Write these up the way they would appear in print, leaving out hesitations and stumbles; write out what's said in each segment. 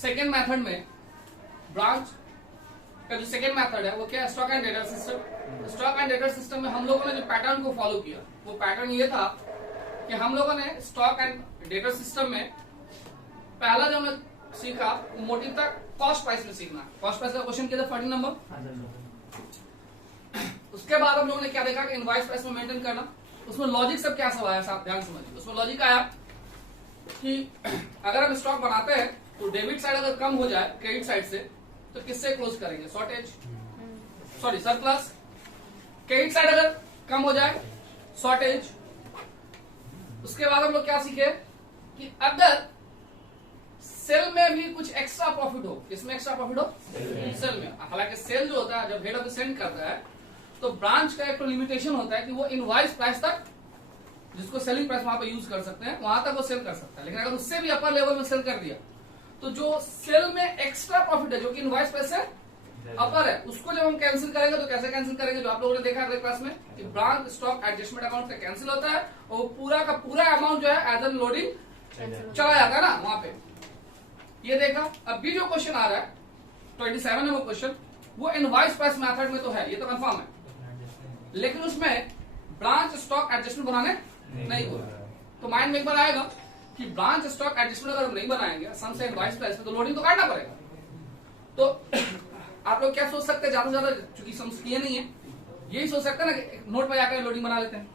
Second method में branch का जो सेकेंड मेथड है वो क्या है, stock and data system. Stock and data system में हम लोगों ने जो पैटर्न को फॉलो किया वो पैटर्न ये था कि हम लोगों ने स्टॉक एंड डेटा सिस्टम में पहला जो हमने सीखा मोटिव तक कॉस्ट प्राइस में सीखना। कॉस्ट प्राइस का क्वेश्चन किया था 14 नंबर। उसके बाद हम लोगों ने क्या देखा कि इनवॉइस प्राइस में मेंटेन करना। उसमें लॉजिक सब क्या सब आया, आप ध्यान समझिए। उसमें लॉजिक आया कि अगर हम स्टॉक बनाते हैं तो डेबिट साइड अगर कम हो जाए क्रेडिट साइड से तो किससे क्लोज करेंगे, shortage, sorry surplus. Credit side अगर कम हो जाए शॉर्टेज। उसके बाद हम लोग क्या सीखे कि अगर सेल में भी कुछ एक्स्ट्रा प्रॉफिट हो, किसमें एक्स्ट्रा प्रॉफिट हो, सेल में। हालांकि सेल जो होता है जब हेड ऑफिस सेंड करता है तो ब्रांच का एक तो लिमिटेशन होता है कि वो इनवॉइस प्राइस तक, जिसको सेलिंग प्राइस वहां पे यूज कर सकते हैं, वहां तक वो सेल कर सकता है। लेकिन अगर उससे भी अपर लेवल में सेल कर दिया तो जो सेल में एक्स्ट्रा प्रॉफिट है जो कि इनवॉइस प्राइस से अपर है, उसको जब हम कैंसिल करेंगे तो कैसे कैंसिल करेंगे, जो आप लोगों ने देखा अगले क्लास में कि ब्रांच स्टॉक एडजस्टमेंट अकाउंट से कैंसिल होता है और पूरा का पूरा अमाउंट जो है एज एन लोडिंग चला जाता है ना वहां पे। ये देखा। अभी जो क्वेश्चन आ रहा है 27 है वो क्वेश्चन, वो इनवॉइस प्राइस मेथड में तो है, ये तो कंफर्म है, लेकिन उसमें ब्रांच स्टॉक एडजस्टमेंट बनाने नहीं बोला। तो माइंड में एक बार आएगा कि ब्रांच स्टॉक एडजस्टमेंट अगर हम नहीं बनाएंगे सम से इनवॉइस प्राइस में तो लोडिंग तो काटना पड़ेगा। तो आप लोग क्या सोच सकते हैं, ज्यादा से ज्यादा चूंकि समझ किए नहीं है, यही सोच सकते हैं ना कि नोट पे जाकर लोडिंग बना लेते हैं,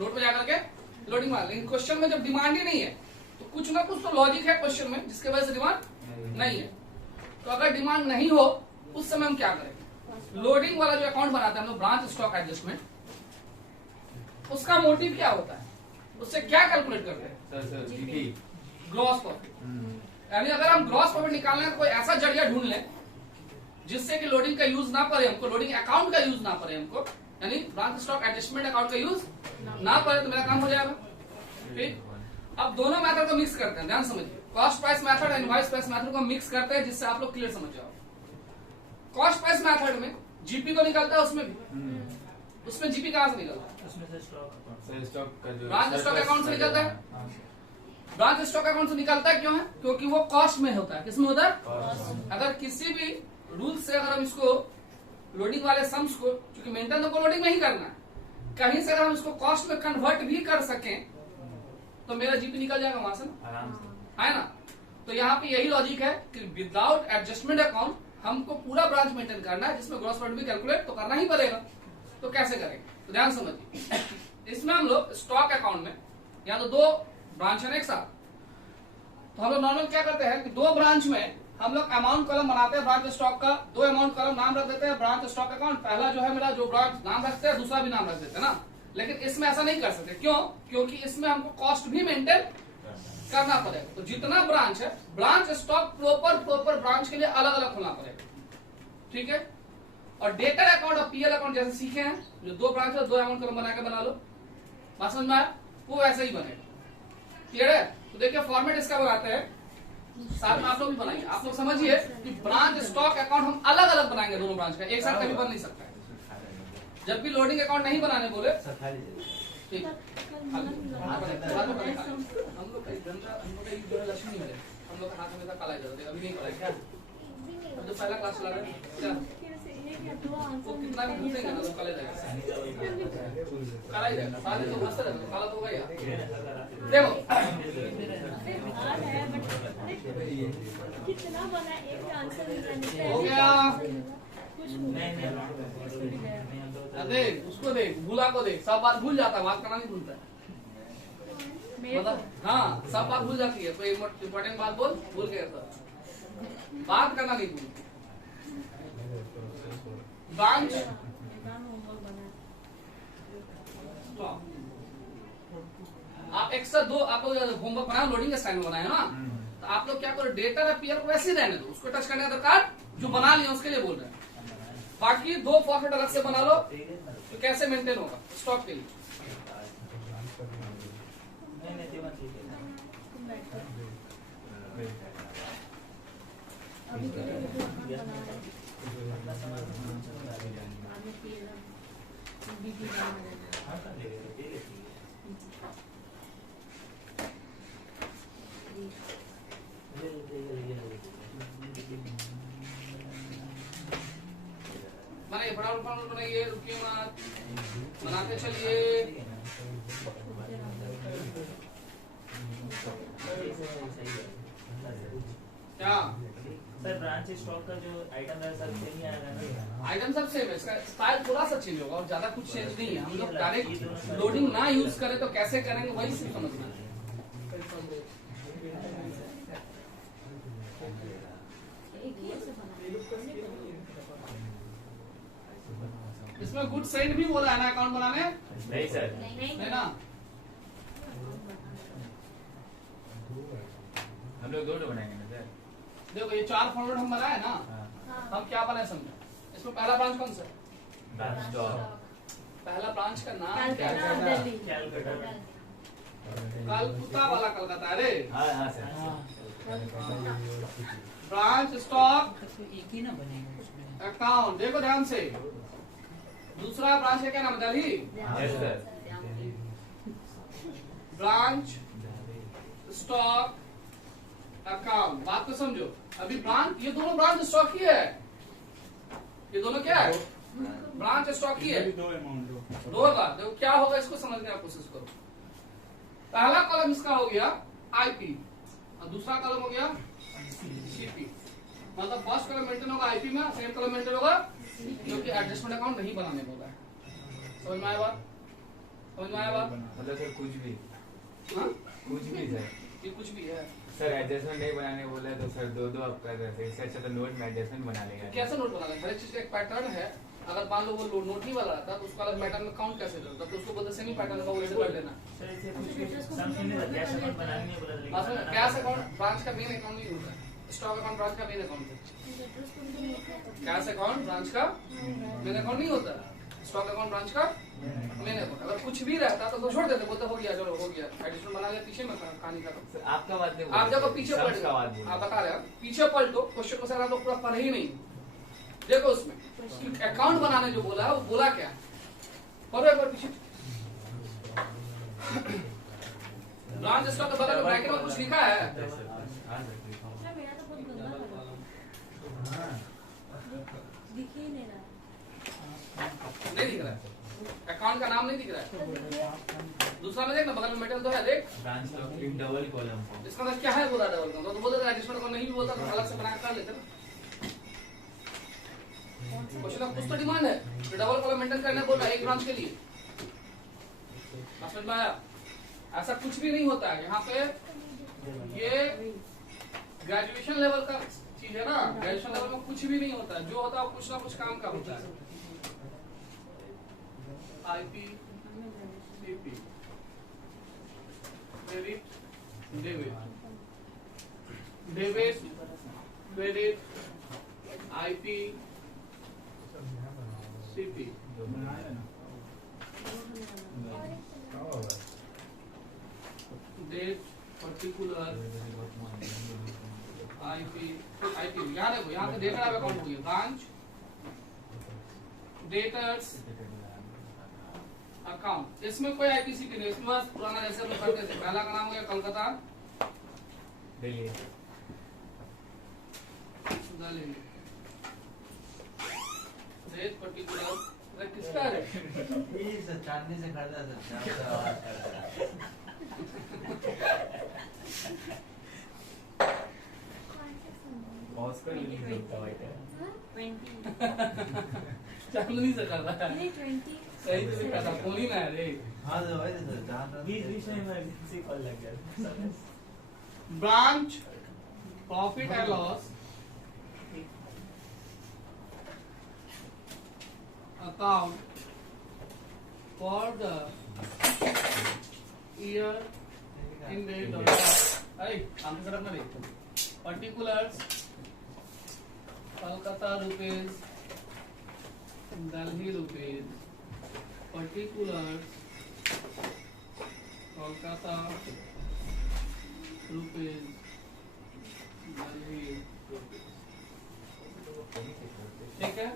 नोट पे जाकर के लोडिंग बना। लेकिन क्वेश्चन में जब डिमांड ही नहीं है तो कुछ ना कुछ तो लॉजिक है क्वेश्चन में जिसके वजह से डिमांड नहीं है। तो अगर डिमांड नहीं हो उस समय हम क्या करें, लोडिंग वाला जो अकाउंट बनाते हैं हम लोग ब्रांच स्टॉक एडजस्टमेंट, उसका मोटिव क्या होता है, उससे क्या कैलकुलेट करते हैं, ग्रॉस प्रॉफिट। यानी अगर हम ग्रॉस प्रॉफिट निकालना है तो कोई ऐसा जरिया ढूंढ लें जिससे कि लोडिंग का यूज ना पड़े हमको, लोडिंग अकाउंट का यूज ना पड़े हमको, यानी ब्रांच स्टॉक एडजस्टमेंट अकाउंट का यूज ना पड़े, तो मेरा काम हो जाएगा। ठीक। अब दोनों मेथड को मिक्स करते हैं, ध्यान समझिए। Cost price method and invoice price method को मिक्स करते हैं जिससे आप लोग क्लियर समझ जाओ। कॉस्ट प्राइस मेथड में जीपी तो निकलता है, उसमें भी उसमें जीपी कहां से निकलता है, ब्रांच स्टॉक अकाउंट से निकलता है। ब्रांच स्टॉक अकाउंट से निकलता है क्यों है, क्योंकि वो कॉस्ट में होता है। किसमें होता है, अगर किसी भी रूल से अगर हम इसको लोडिंग वाले सम्स को, क्योंकि मेंटेन तो लोडिंग में ही करना है, कहीं से अगर हम इसको कॉस्ट में कन्वर्ट भी कर सकें तो मेरा जीपी निकल जाएगा वहां से, है ना। तो यहाँ पे यही लॉजिक है कि विदाउट एडजस्टमेंट अकाउंट हमको पूरा ब्रांच मेंटेन करना है जिसमें ग्रॉस प्रॉफिट भी कैलकुलेट तो करना ही पड़ेगा। तो कैसे करेंगे, तो ध्यान समझिए। इसमें हम लोग स्टॉक अकाउंट में या तो दो ब्रांच है ना एक साथ, तो हम लोग नॉर्मल क्या करते हैं कि दो ब्रांच में हम लोग अमाउंट कॉलम बनाते हैं ब्रांच स्टॉक का, दो अमाउंट कॉलम नाम रख देते हैं ब्रांच स्टॉक अकाउंट। पहला जो है मेरा जो ब्रांच नाम रखते हैं, दूसरा भी नाम रख देते हैं ना। लेकिन इसमें ऐसा नहीं कर सकते, क्यों, क्योंकि इसमें हमको कॉस्ट भी मेंटेन करना पड़ेगा। तो जितना ब्रांच है, ब्रांच स्टॉक प्रॉपर ब्रांच के लिए अलग अलग खोलना पड़ेगा, ठीक है। और डेटर अकाउंट और पीएल अकाउंट जैसे सीखे हैं, जो दो ब्रांच है दो अमाउंट कॉलम बना के बना लो, बात समझ में आया, वो वैसे ही बनेगा, क्लियर है। तो देखिए फॉर्मेट इसका बनाते हैं, साथ में आप लोग भी बनाइए। आप लोग समझिए कि ब्रांच स्टॉक अकाउंट हम अलग अलग बनाएंगे, दोनों ब्रांच का एक साथ कभी बन नहीं सकता है। जब भी लोडिंग अकाउंट नहीं बनाने बोले, ठीक, हम लोग का लक्ष्मी है, हम लोग हाथ में काला जाता है, अभी नहीं करा क्या, जो पहला क्लास चला रहा है वो कितना भी घूमेगा ना तो काला जाएगा, काला ही जाएगा, सारे तो हंसते रहते काला तो होगा यार। देखो कितना बना एक आंसर हो गया, देख उसको देख, भूला को देख, सब बात भूल जाता है, बात करना नहीं भूलता है, मतलब हाँ सब बात भूल जाती है, कोई इम्पोर्टेंट बात भूल गया तो बात करना नहीं भूलती। ब्रांच आप एक्स्ट्रा दो आप लोग होमवर्क बनाए, लोडिंग असाइनमेंट बनाए है ना, तो आप लोग क्या करो, डेटा या पीएल को वैसे ही रहने दो, उसको टच करने का दरकार जो बना लिया उसके लिए बोल रहे हैं। बाकी दो फॉर्मेट अलग से बना लो तो कैसे मेंटेन होगा स्टॉक के लिए। बैकग्राउंड फॉर्मेट बनाइए, रुकिए मत, बनाते चलिए। क्या सर ब्रांच स्टॉक का जो आइटम है सब सेम ही आएगा ना? आइटम सब सेम है, इसका स्टाइल थोड़ा सा चेंज होगा और ज्यादा कुछ चेंज नहीं है। हम लोग डायरेक्ट लोडिंग ना यूज करें तो कैसे करेंगे वही सिर्फ समझना है। इसमें गुड सेंड भी बोला है ना अकाउंट बनाने? नहीं सर, है ना? हम लोग दो बनाएंगे ना सर। देखो ये 4 फॉर्मेट हम बनाए ना, हाँ। हम क्या बनाए समझो। इसमें पहला ब्रांच कौन सा है? ब्रांच स्टॉक पहला ब्रांच का नाम कलकत्ता, दिल्ली। कैलकाटा। कलकत्ता वाला कलकत्ता। अरे हाँ सर। ब्रांच स्टॉक एक ही ना बनेगा उसमें। अकाउंट। देखो ध्यान से, दूसरा ब्रांच का क्या नाम है? Delhi. Yes sir. Branch stock account. बात को समझो। अभी ब्रांच, ये दोनों ब्रांच स्टॉक ही है। ये दोनों क्या है? ब्रांच स्टॉक ही है। दो होगा। देखो क्या होगा, इसको समझने की कोशिश करो। पहला कॉलम इसका हो गया आईपी और दूसरा कॉलम हो गया सीपी। मतलब फर्स्ट कॉलम मेंटेन होगा आईपी में, सेकंड कॉलम मेंटेन होगा, क्योंकि एडजस्टमेंट अकाउंट नहीं बनाने बोला है। समझ में आया बात? समझ में आया बात? मतलब सर कुछ भी, हाँ, कुछ भी सर। ये कुछ भी है। सर एडजस्टमेंट नहीं बनाने बोला तो सर दो आप कर रहे थे। इससे अच्छा तो नोट में एडजस्टमेंट बना लेगा। कैसे नोट बना लें? हर एक चीज का एक पैटर्न है। अगर मान लो वो नोट ही वाला रहता तो उसका अलग पैटर्न में काउंट कैसे करता? तो उसको बोलते सेमी पैटर्न का वैसे कर लेना। सर इसे कुछ भी समथिंग नहीं कैश अकाउंट बनाने नहीं बोला लेकिन बस में कैश अकाउंट ब्रांच का मेन अकाउंट नहीं होता है। स्टॉक अकाउंट ब्रांच का मेन अकाउंट है। कैश अकाउंट ब्रांच का मेन अकाउंट नहीं होता। स्टॉक अकाउंट ब्रांच का मेन अकाउंट। अगर कुछ भी रहता तो छोड़ देते, बोलते हो गया चलो हो गया, एडिशनल बना लिया, पीछे में कहानी खत्म। सर आपका बात नहीं आप जब पीछे पलट, का बात आप बता रहे हैं पीछे पलटो, क्वेश्चन को सर आप लोग पूरा पढ़े ही नहीं। देखो उसमें अकाउंट बनाने जो बोला है वो बोला क्या? पढ़ो एक बार पीछे। ब्रांच स्टॉक के बगल में ब्रैकेट में कुछ लिखा है? मेरा तो बहुत गंदा लगा। दिख ही नहीं रहा। नहीं दिख रहा है, अकाउंट का नाम नहीं दिख रहा है। दूसरा में देख ना, बगल में मेटल तो है, देख branch stock in double column. इसका मतलब क्या है? बोला डबल का तो बोलते एडिशनल को नहीं भी बोलता तो अलग से बना कर लेते ना। क्वेश्चन का कुछ तो डिमांड है तो डबल कॉलम मेंटेन करने बोल रहा है एक ब्रांच के लिए। समझ में आया? ऐसा कुछ भी नहीं होता है यहाँ पे। ये ग्रेजुएशन लेवल का चीज है ना, ग्रेजुएशन लेवल में कुछ भी नहीं होता है। जो होता है वो कुछ ना कुछ काम का होता है। IP, CP, credit, debit, debit, credit, IP, CP. Date, particular, IP, IP. यहाँ देखो, यहाँ पे डेटर अकाउंट हुई है, ब्रांच, डेटर्स अकाउंट। इसमें कोई आईपीसीपी नहीं, इसमें बस पुराना जैसे हम लोग करते थे। पहला का नाम हो गया कलकत्ता, दिल्ली। Delhi, date particular. किसका है? चांदनी से खरीदा था। ऑस्कर यूनिक होता है। 20। चांदनी से कर रहा है। नहीं 20। सही तो लिखा था, फोन ही ना है रे। हाँ तो वही तो जान रहा बीच में इमरजेंसी कॉल लग गया। Branch profit and loss account for the year ended on काम से रखना नहीं, particulars Kolkata rupees, Delhi rupees, particulars Kolkata rupees, Delhi rupees। ठीक है,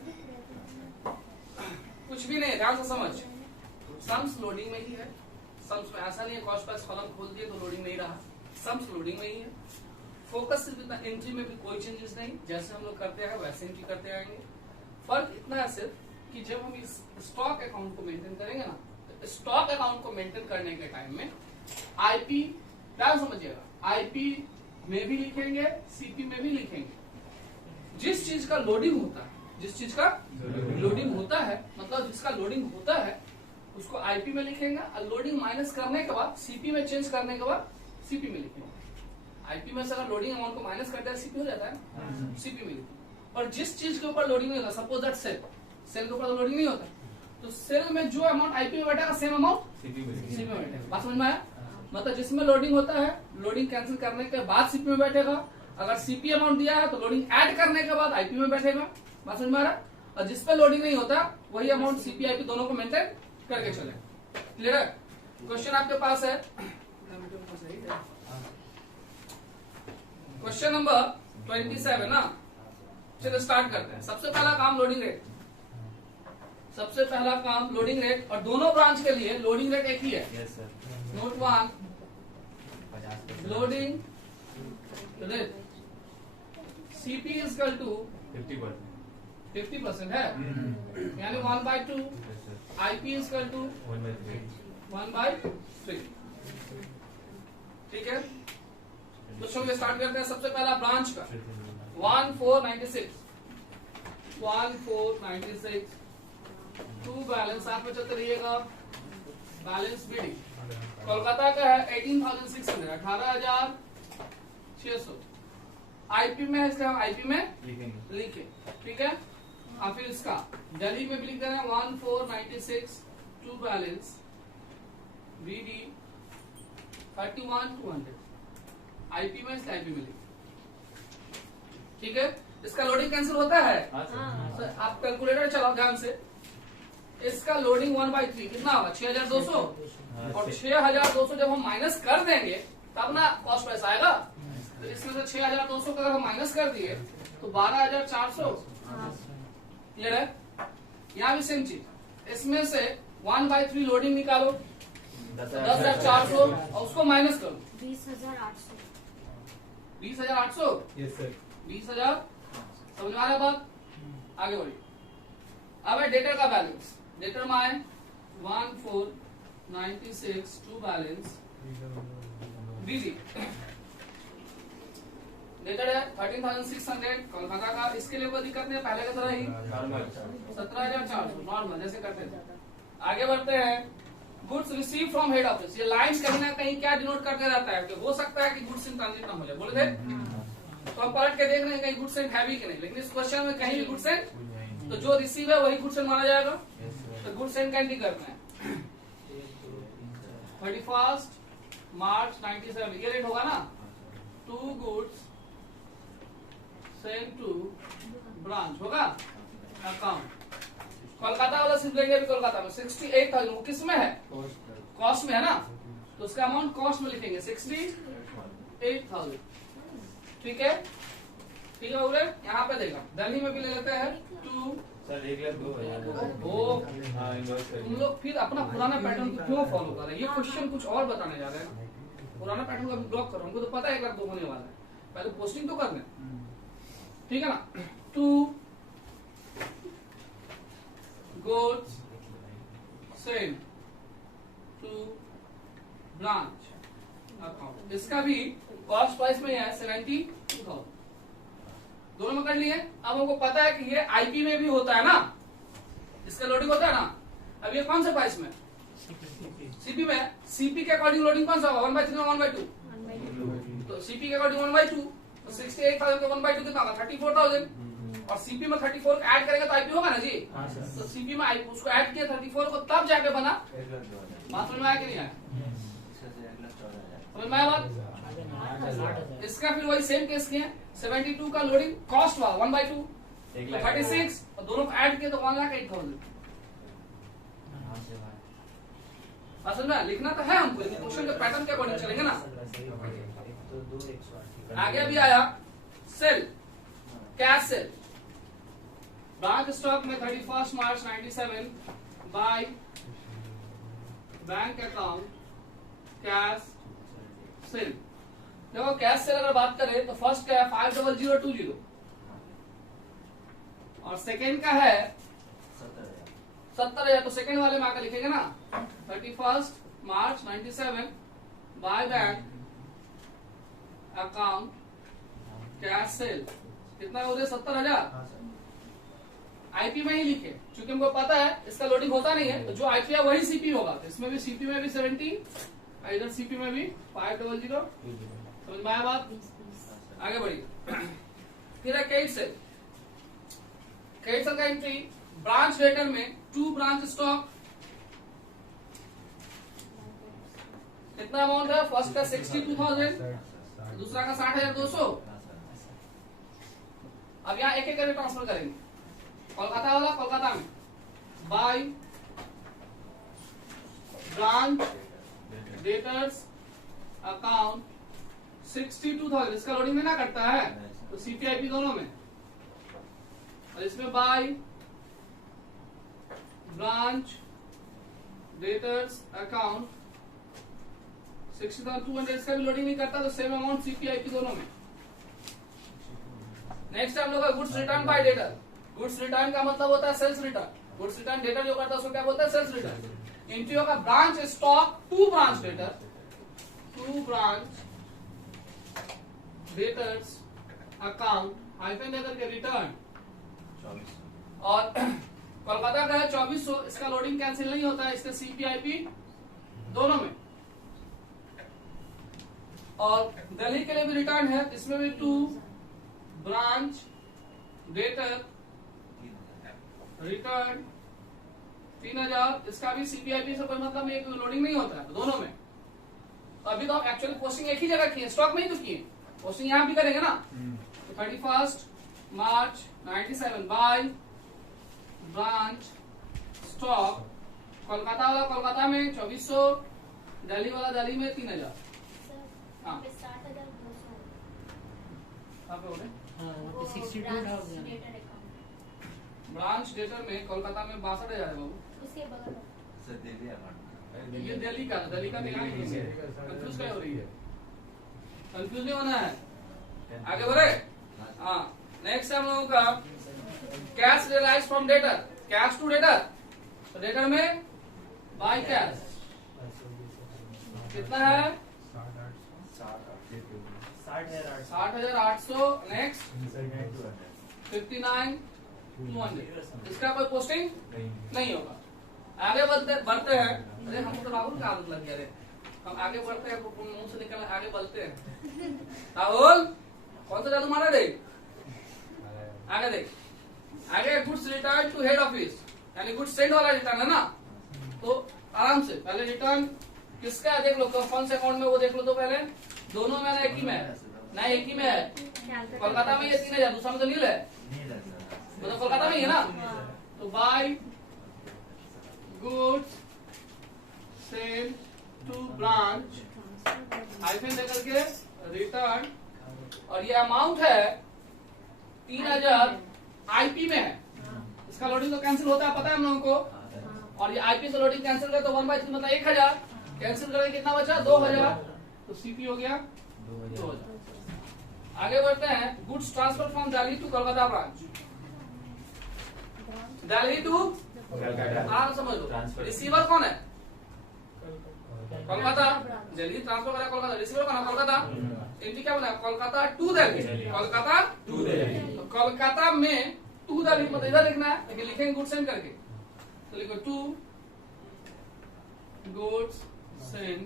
कुछ भी नहीं, ध्यान से समझ। सम्स लोडिंग में ही है। सम्स में ऐसा नहीं है कॉस्ट प्राइस कॉलम खोल दिए तो लोडिंग नहीं रहा। सम्स लोडिंग में ही है। फोकस सिर्फ इतना, एंट्री में भी कोई चेंजेस नहीं, जैसे हम लोग करते हैं वैसे एंट्री करते आएंगे। फर्क इतना है सिर्फ कि जब हम इस स्टॉक अकाउंट को मेंटेन करेंगे ना, तो स्टॉक अकाउंट को मेंटेन करने के टाइम में आईपी क्या समझिएगा, आईपी में भी लिखेंगे, सीपी में भी लिखेंगे। जिस चीज का लोडिंग होता है, जिस चीज का लोडिंग होता है, मतलब जिसका लोडिंग होता है उसको आईपी में लिखेंगे, और लोडिंग माइनस करने के बाद सीपी में चेंज करने के बाद सीपी में लिखेंगे। आईपी में से अगर लोडिंग अमाउंट को माइनस कर दिया सीपी हो जाता है, सीपी में लिखेंगे। और जिस चीज के ऊपर लोडिंग नहीं होता, सपोज दैट सेल, सेल के ऊपर लोडिंग नहीं होता, तो सेल में जो अमाउंट आईपी में बैठेगा सेम अमाउंट सीपी में बैठेगा। बात समझ में आया? मतलब जिसमें लोडिंग होता है, लोडिंग कैंसिल करने के बाद सीपी में बैठेगा। अगर सीपी अमाउंट दिया है तो लोडिंग ऐड करने के बाद आईपी में बैठेगा। बात समझ में आ रहा है? और जिसपे लोडिंग नहीं होता वही अमाउंट सीपी आईपी दोनों को मेंटेन करके चले। क्लियर है? क्वेश्चन आपके पास है, क्वेश्चन नंबर 27 ना। चलो स्टार्ट करते हैं। सबसे पहला काम लोडिंग रेट, सबसे पहला काम लोडिंग रेट, और दोनों ब्रांच के लिए लोडिंग रेट एक ही है। Yes sir. Note 1, 50% loading rate CP is equal to 50%। 50% है, यानी 1/2। Yes sir. IP is equal to 1/3। ठीक है, तो चलिए स्टार्ट करते हैं। सबसे पहला ब्रांच का 1496, 1496 टू बैलेंस, साथ में चलते रहिएगा। बैलेंस बीडी कोलकाता का है 18,600, 18,600। आईपी में है, इसलिए हम आईपी में लिखेंगे। लिखे। ठीक है, और फिर इसका दिल्ली में भी लिख देना 1496 टू बैलेंस बीडी 31,200। आईपी में, इसलिए आईपी में लिखे। ठीक है, इसका लोडिंग कैंसिल होता है। हाँ सर। सर, आप कैलकुलेटर चलाओ ध्यान से। इसका लोडिंग 1/3 कितना होगा, 6,200। और 6,200 जब हम माइनस कर देंगे तब ना कॉस्ट प्राइस आएगा। तो इसमें से 6,200 का अगर हम माइनस कर दिए तो 12,400। क्लियर है? यहाँ भी सेम चीज, इसमें से 1/3 लोडिंग निकालो, 10,400, और उसको माइनस करो 20,800। 20,800। Yes sir. 20,000। समझ में आ रहा है बात? आगे बढ़िए। अब है डेटर का बैलेंस। डेटर में आए 1496 टू बैलेंस बीडी। डेटर है 13,600 कोलकाता का। इसके लिए कोई दिक्कत नहीं है, पहले का तरह ही 17,400 नॉर्मल जैसे करते थे। आगे बढ़ते हैं। Goods receive from head office. ये लाइन कहीं ना कहीं क्या डिनोट करते रहता है कि हो सकता है कि गुड्स इन ट्रांजिट ना हो जाए। बोले थे तो हम पलट के देख रहे हैं कहीं गुड्स एंड है भी कि नहीं, लेकिन इस क्वेश्चन में कहीं भी गुड्स एंड, तो जो रिसीव है वही गुड्स एंड माना जाएगा। तो गुड्स एंड कैंटी करना है 31 मार्च 97, ये रेट होगा ना। 2 गुड्स सेंड टू ब्रांच होगा अकाउंट। कोलकाता वाला सिर्फ लेंगे अभी कोलकाता में 68,000। वो किस में है, कॉस्ट में है ना, तो उसका अमाउंट कॉस्ट में लिखेंगे 68,000। ठीक है, ठीक है बोले। यहाँ पे देगा दिल्ली में भी ले लेते हैं 2। सर 1,02,000। ओ हाँ इनवॉइस कर तुम लोग फिर अपना पुराना पैटर्न को क्यों फॉलो कर रहे हैं? ये क्वेश्चन कुछ और बताने जा रहे हैं ना। पुराना पैटर्न को अभी ब्लॉक करो, हमको तो पता है 1,02,000 होने वाला है, पहले पोस्टिंग तो कर लें। ठीक है ना। 2 goods send to branch account. इसका भी कॉस्ट प्राइस में है 72,000। दोनों में कर लिए। अब हमको पता है कि ये आईपी में भी होता है ना, इसका लोडिंग होता है ना। अब ये कौन से प्राइस में, सीपी में। सीपी के अकॉर्डिंग लोडिंग कौन सा होगा, 1/3 और 1/2। तो सीपी के अकॉर्डिंग 1/2, तो 68,000 का 1/2 कितना होगा, 34,000। और सीपी में 34 ऐड करेगा तो आईपी होगा ना जी। तो सीपी में आईपी उसको ऐड किया 34 को, तब जाके बना। बात समझ में आया कि नहीं आया? समझ में आया बात? इसका फिर वही सेम केस किए। 72 का लोडिंग कॉस्ट हुआ 1/2, 36, और दोनों को ऐड किए तो 1,08,000। असल में लिखना तो है हमको, लेकिन क्वेश्चन के पैटर्न के अकॉर्डिंग चलेंगे ना। आगे भी आया sale, cash sale. Branch stock में 31 March 97 by bank account cash sale. देखो कैश सेल अगर बात करें तो फर्स्ट का है 50020, और सेकेंड का है 70,000 तो सेकंड वाले में आकर लिखेंगे ना 31 March 97 by bank account cash cell कितना हो रहा है 70,000 हाँ सर आईपी में ही लिखे क्योंकि हमको पता है इसका लोडिंग होता नहीं है तो जो आईपी है वही सीपी होगा तो इसमें भी सीपी में भी 17 इधर सीपी में भी 500 समझ में आया बात आगे बढ़िए फिर है क्रेडिट सेल क्रेडिट सेल का एंट्री ब्रांच डेटर में 2 ब्रांच स्टॉक कितना अमाउंट है फर्स्ट का 62,000 दूसरा का 60,200 हाँ सर अब यहाँ एक एक करके ट्रांसफर करेंगे कोलकाता वाला कोलकाता में बाय ब्रांच डेटर्स अकाउंट 62,000 इसका लोडिंग में ना करता है तो सीपीआईपी दोनों में और इसमें बाय ब्रांच डेटर्स अकाउंट 60,200 इसका भी लोडिंग नहीं करता तो सेम अमाउंट सीपीआईपी दोनों में। नेक्स्ट हम लोग goods return by debtor goods return का मतलब होता है sales return goods return debtor जो करता है उसको क्या बोलता है सेल्स रिटर्न। एंट्री होगा branch stock 2 branch debtor 2 branch debtors account hyphen देकर के रिटर्न 24 और कोलकाता का है 2400 इसका लोडिंग कैंसिल नहीं होता है इसके सीपीआईपी दोनों में और दिल्ली के लिए भी रिटर्न है इसमें भी 2 ब्रांच डेटर रिटर्न 3,000 इसका भी सीपीआईपी से कोई मतलब नहीं लोडिंग नहीं होता है दोनों में। तो अभी तो हम एक्चुअली पोस्टिंग एक ही जगह किए स्टॉक में ही तो किए पोस्टिंग यहाँ भी करेंगे ना तो 31 March 97 by branch stock Kolkata वाला कोलकाता में 2400 दिल्ली वाला दिल्ली में 3,000 हाँ कहाँ पे हो गए हाँ वहाँ पे 62,000 ब्रांच डेटर में कोलकाता में 62,000 है बाबू सर दे दिया अकाउंट ये दिल्ली का यहाँ कंफ्यूज क्या हो रही है कंफ्यूज नहीं होना है आगे बढ़े हाँ नेक्स्ट हम लोगों का cash realise from debtor cash to debtor तो डेटर में बाय कैश कितना है 60,800 नेक्स्ट 59,200 इसका कोई पोस्टिंग नहीं होगा। आगे बढ़ते हैं अरे हमको तो राहुल का आदत लग गया रे हम आगे बढ़ते हैं मुंह से निकल आगे बढ़ते हैं राहुल कौन सा जादू मारा देख आगे देख आगे goods return to head office यानी गुड्स सेंड वाला रिटर्न है ना तो आराम से पहले रिटर्न किसका देख लो कौन से अकाउंट में वो देख लो तो पहले दोनों में ना एक ही में है ना एक ही में है कोलकाता में ये 3,000 दूसरा में तो नील है मतलब कोलकाता में ही है ना तो by goods sale to branch hyphen देकर के रिटर्न और ये अमाउंट है 3,000 आईपी में है इसका लोडिंग तो कैंसिल होता है पता है हम लोगों को और ये आईपी से लोडिंग कैंसिल करे तो 1/3 मतलब 1,000 कैंसिल करेंगे कितना बचा 2,000 तो सीपी हो गया 2,000। आगे बढ़ते हैं goods transfer from Delhi to Kolkata branch Delhi to आराम समझ लो रिसीवर कौन है कोलकाता दिल्ली ट्रांसफर करा कोलकाता रिसीवर कौन है कोलकाता एंट्री क्या बना कोलकाता टू दिल्ली कोलकाता टू दिल्ली तो कोलकाता में टू दिल्ली मतलब इधर लिखना है लेकिन लिखेंगे गुड्स सेंड करके तो लिखो to goods send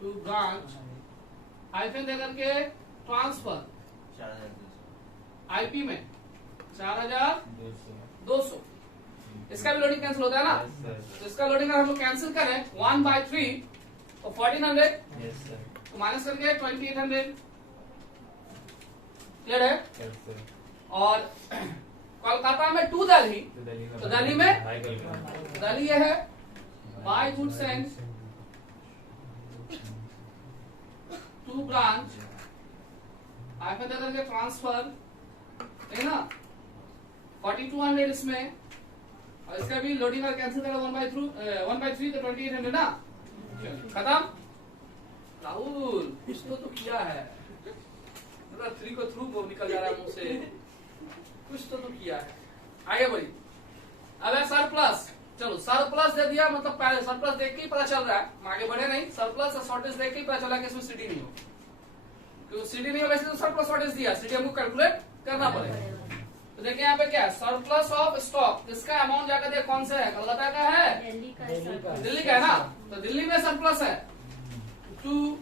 to branch hyphen दे करके ट्रांसफर 4,200 आईपी में 4,200 इसका भी लोडिंग कैंसिल होता है ना तो इसका लोडिंग अगर हम लोग कैंसिल करें 1/3 तो 1,400 तो माइनस करके 2,800 क्लियर है और कोलकाता में टू दिल्ली तो दिल्ली में दिल्ली ये है by goods and to branch hyphen दे करके ट्रांसफर है ना 4,200 इसमें और इसका भी लोडिंग और कैंसिल करेगा 1/3 तो 2,800 ना खत्म। राहुल कुछ तो किया है 3 को थ्रू वो निकल जा रहा है मुंह से कुछ तो किया है आगे बढ़ी। अब है सरप्लस मतलब पहले सरप्लस देख के ही पता चल रहा है, हम आगे बढ़े नहीं, सरप्लस और शॉर्टेज देख के ही पता चला कि इसमें सीडी नहीं हो, क्योंकि सीडी नहीं हो वैसे तो सरप्लस शॉर्टेज दिया, सीडी हमको कैलकुलेट करना पड़ेगा। तो देखिए यहाँ पे क्या है, सरप्लस ऑफ स्टॉक, इसका अमाउंट जाकर देखिए कौन सा है, कलकत्ता का है, दिल्ली का है। दिल्ली का है ना, तो दिल्ली में सरप्लस है, टू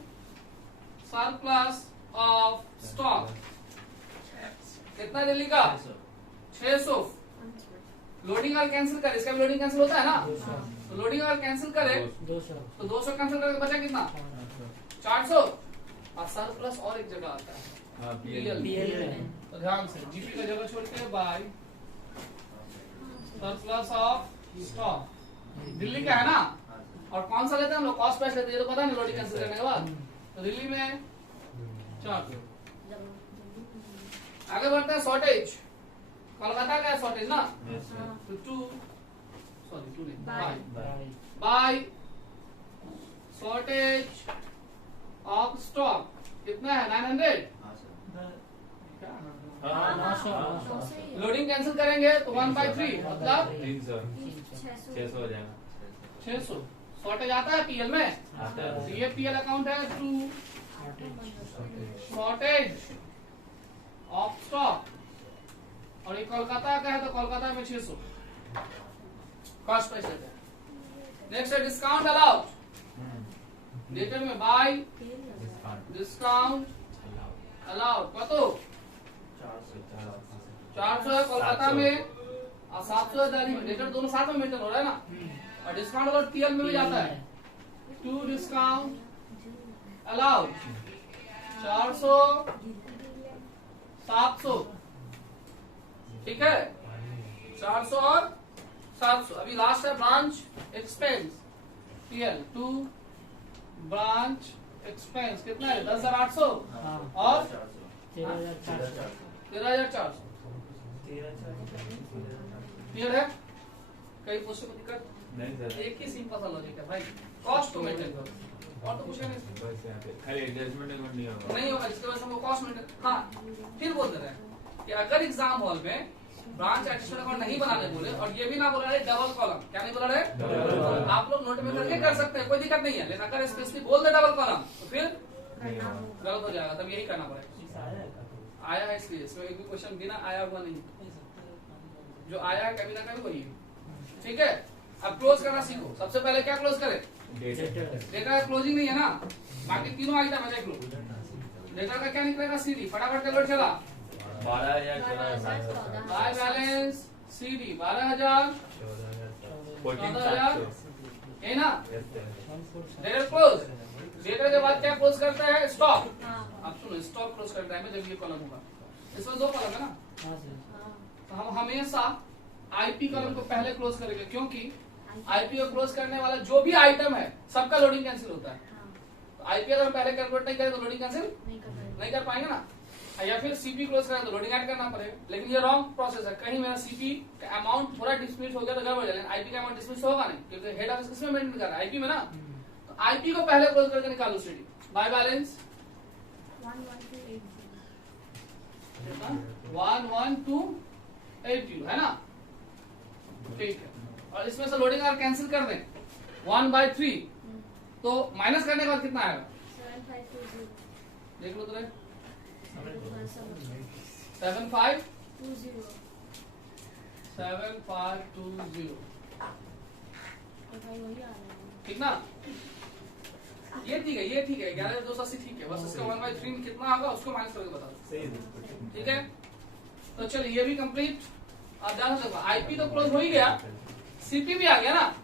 सरप्लस ऑफ स्टॉक कितना दिल्ली का 600। लोडिंग और कैंसिल करे, इसका भी लोडिंग कैंसिल होता है ना, तो लोडिंग और कैंसिल करे 200 तो 200 कैंसिल करके बचा कितना 400। और सरप्लस और एक जगह आता है हाँ, PL, तो ध्यान से जीपी का जगह छोड़ के by surplus of stock, Delhi का है ना, और कौन सा लेते हैं हम लोग, कॉस्ट प्राइस लेते हैं, ये तो पता नहीं लोडिंग कैंसिल करने के बाद, तो दिल्ली में 400। आगे बढ़ते हैं शॉर्टेज, कोलकाता का शॉर्टेज ना, तो टू नहीं बाय शॉर्टेज ऑफ स्टॉक कितना है 900। लोडिंग कैंसिल करेंगे तो 1/3 मतलब 300 600 हो जाएगा। 600। शॉर्टेज आता है पीएल में, आता है। तो ये पीएल अकाउंट है टू शॉर्टेज ऑफ स्टॉक, और ये कोलकाता का है तो कोलकाता में 600 कॉस्ट प्राइस लेते हैं। नेक्स्ट है डिस्काउंट अलाउड, डेटर में बाय डिस्काउंट अलाउड कत 400 है कोलकाता में और 700 है दिल्ली में, डेटर दोनों साथ में मेंटेन हो रहा है ना, और डिस्काउंट अलाउड पीएल में भी जाता है, टू डिस्काउंट अलाउड 400 700, ठीक है 400 और 700। अभी लास्ट है branch expense PL, to branch expense कितना है 10,800 और 13,400 क्लियर है, कई क्वेश्चन में दिक्कत नहीं सर, एक ही सिंपल सा लॉजिक है भाई, कॉस्ट को मेंटेन करो और तो कुछ नहीं, बस यहाँ पे खाली एडजस्टमेंट नहीं होगा। नहीं होगा जिसकी वजह से हमको कॉस्ट मेंटेन। हाँ फिर बोल दे रहे हैं कि अगर एग्जाम हॉल में ब्रांच एडिशनल अकाउंट नहीं बनाने बोले और ये भी ना बोला रहे डबल कॉलम, क्या नहीं बोला रहे, आप लोग नोट में करके कर सकते हैं, कोई दिक्कत नहीं है, लेकिन अगर स्पेसिफिक बोल दे डबल कॉलम तो फिर गलत हो जाएगा, तब यही करना पड़ेगा। आया है इसलिए, इसमें एक भी क्वेश्चन बिना आया हुआ नहीं, जो आया है कभी ना कभी वही है, ठीक है। अब क्लोज करना सीखो, सबसे पहले क्या क्लोज करें, डेटा का क्लोजिंग नहीं है ना, बाकी तीनों आ गया बजाय क्लोज, डेटा का क्या निकलेगा सीडी, फटाफट कैलकुलेट चला 12,000 बाय बैलेंस सीडी 12,000 14,000 है ना, डेटा क्लोज, डेटा के बाद क्या क्लोज करता है स्टॉक, आप सुनो स्टॉक क्लोज करता है जब ये कॉलम होगा, इसमें दो कॉलम है ना, तो हम हमेशा आईपी कॉलम को पहले क्लोज करेंगे, क्योंकि आईपी को क्लोज करने वाला जो भी आइटम है सबका लोडिंग कैंसिल होता है, तो आईपी अगर हम पहले कैलकुलेट नहीं करें तो लोडिंग कैंसिल नहीं कर पाएंगे ना, या फिर सीपी क्लोज करें तो लोडिंग ऐड करना पड़ेगा, लेकिन ये रॉन्ग प्रोसेस है, कहीं मेरा सीपी का अमाउंट थोड़ा डिस्मिस हो गया तो गड़बड़ जाएगा, आईपी का अमाउंट डिस्मिस होगा नहीं, क्योंकि हेड ऑफिस किसमें मेंटेन कर रहा है आईपी में ना, तो आईपी को पहले क्लोज करके निकालो सीडी बाय बैलेंस 11280 है ना, ठीक है, और इसमें से लोडिंग और कैंसिल कर दें 1/3, तो माइनस करने के बाद कितना आएगा, देख लो तो 7520 ठीक ना, ये ठीक है, ये ठीक है 11,280 ठीक है, बस इसका 1/3 में कितना होगा उसको माइनस करके बता दो, ठीक है। तो चलिए ये भी कंप्लीट, आप ध्यान से आईपी तो क्लोज हो ही गया, सीपी भी आ गया ना,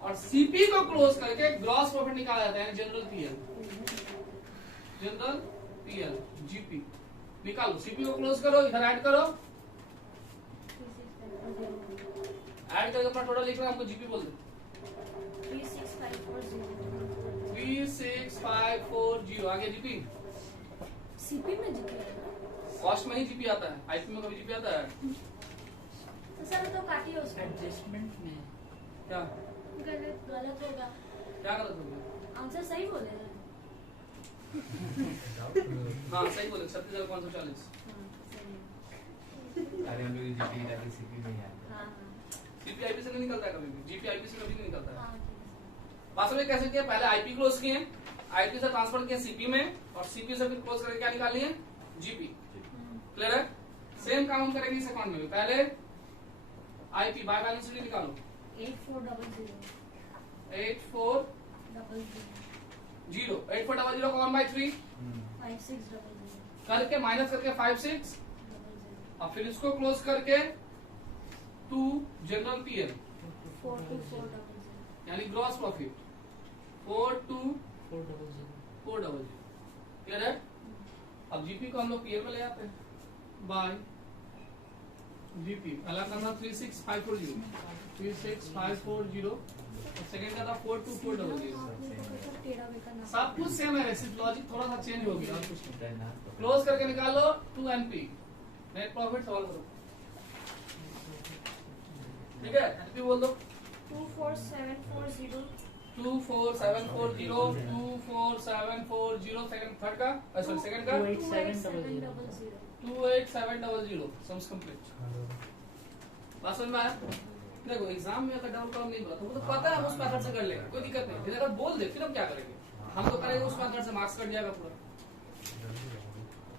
और सीपी को क्लोज करके ग्रॉस प्रॉफिट निकाला जाता है, जनरल पीएल जीपी निकालो, सीपी को क्लोज करो, इधर ऐड करो, ऐड करके अपना टोटल लिख रहे हैं, हमको जीपी बोल दो 36540, आगे जीपी, सीपी में जीपी कॉस्ट में ही जीपी आता है, आईपी में कभी जीपी आता है तो सर तो काटिए उसको, एडजस्टमेंट में क्या, गलत होगा, क्या गलत हो गया, आंसर सही बोले हैं। हाँ सही बोले 36,540, हाँ, सही है। अरे हम लोग जीपी सीपी में है। हाँ, सीपीआईपी से नहीं निकलता है कभी भी, जीपीआईपी से कभी नहीं निकलता है। हाँ ठीक है वास्तव में कैसे किया, पहले आईपी क्लोज किए, आईपी से ट्रांसफर किया सीपी में, और सीपी से फिर क्लोज करके क्या निकाली है, जीपी। क्लियर है? सेम काम हम करेंगे इस अकाउंट में भी। पहले आईपी बाय बैलेंस शीट निकालो, 8400 8400 8400 को 1/3 5600 करके माइनस करके 56, और फिर इसको क्लोज करके 2 जनरल पीएल 42400 यानी ग्रॉस प्रॉफिट 42400। क्लियर है? अब जीपी को हम लोग पीएल में ले आते हैं, बाय जीपी पहला करना 36540 36540, और सेकंड का था 42400। सब कुछ सेम है, सिर्फ लॉजिक थोड़ा सा चेंज हो गया और कुछ नहीं। क्लोज करके निकालो 2 एनपी, नेट प्रॉफिट सॉल्व करो। ठीक है, एनपी बोल दो 24740 24740 24740, सेकंड थर्ड का सॉरी सेकंड का 28700 28700, सम्स कंप्लीट। बात समझ में आया? देखो एग्जाम में अगर डबल कॉलम नहीं बोला तो वो तो पता है, हम उस मेथड से कर लेंगे, कोई दिक्कत नहीं। फिर अगर बोल दे फिर हम क्या करेंगे, हम तो करेंगे उस मेथड से, मार्क्स कट जाएगा पूरा।